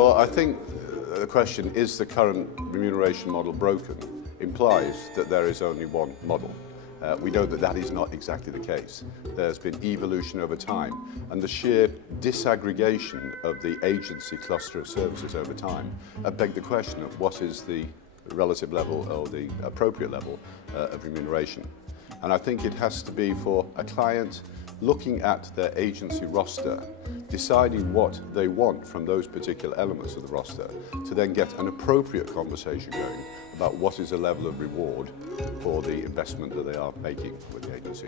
Well, I think the question, is the current remuneration model broken, implies that there is only one model. We know that that is not exactly the case. There's been evolution over time, and the sheer disaggregation of the agency cluster of services over time begged the question of what is the relative level or the appropriate level of remuneration. And I think it has to be for a client looking at their agency roster, deciding what they want from those particular elements of the roster, to then get an appropriate conversation going about what is the level of reward for the investment that they are making with the agency.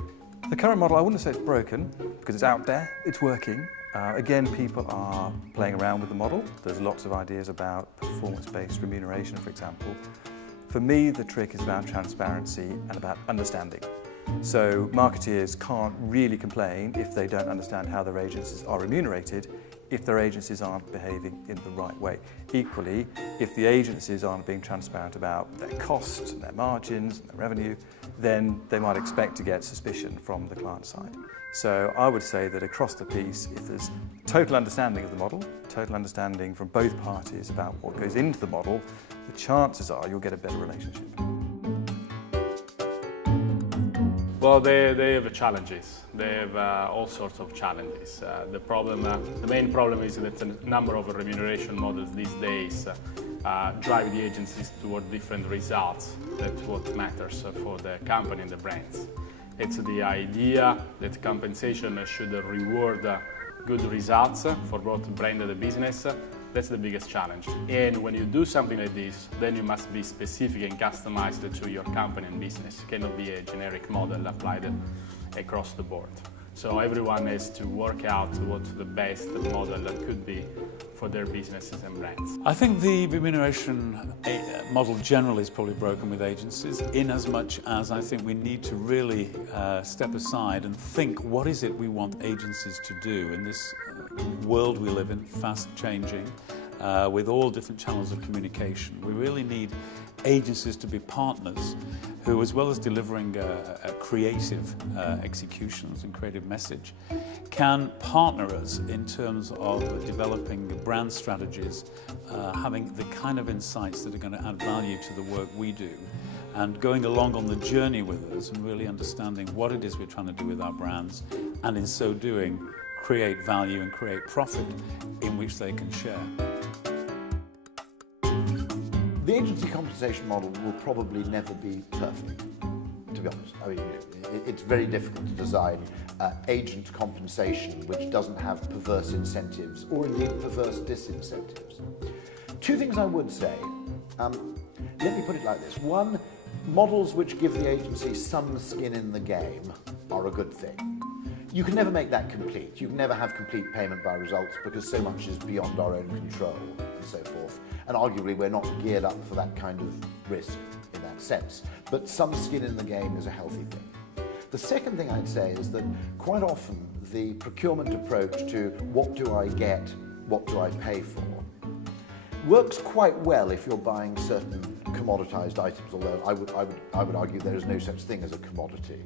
The current model, I wouldn't say it's broken, because it's out there, it's working. Again, people are playing around with the model. There's lots of ideas about performance-based remuneration, for example. For me, the trick is about transparency and about understanding. So marketeers can't really complain if they don't understand how their agencies are remunerated, if their agencies aren't behaving in the right way. Equally, if the agencies aren't being transparent about their costs and their margins and their revenue, then they might expect to get suspicion from the client side. So I would say that across the piece, if there's total understanding of the model, total understanding from both parties about what goes into the model, the chances are you'll get a better relationship. Well, they have challenges. They have all sorts of challenges. The main problem is that a number of remuneration models these days drive the agencies toward different results. That's what matters for the company and the brands. It's the idea that compensation should reward good results for both brand and the business. That's the biggest challenge. And when you do something like this, then you must be specific and customized to your company and business. It cannot be a generic model applied across the board. So everyone has to work out what the best model could be for their businesses and brands. I think the remuneration model generally is probably broken with agencies, in as much as I think we need to really step aside and think, what is it we want agencies to do in this world we live in, fast changing, with all different channels of communication. We really need agencies to be partners who, as well as delivering a creative executions and creative message, can partner us in terms of developing brand strategies, having the kind of insights that are going to add value to the work we do, and going along on the journey with us and really understanding what it is we're trying to do with our brands, and in so doing create value and create profit in which they can share. The agency compensation model will probably never be perfect, to be honest. I mean, it's very difficult to design agent compensation which doesn't have perverse incentives or indeed perverse disincentives. Two things I would say. Let me put it like this. One, models which give the agency some skin in the game are a good thing. You can never make that complete. You can never have complete payment by results because so much is beyond our own control and so forth. And arguably we're not geared up for that kind of risk in that sense. But some skin in the game is a healthy thing. The second thing I'd say is that quite often the procurement approach to what do I get, what do I pay for, works quite well if you're buying certain commoditized items, although I would argue there is no such thing as a commodity.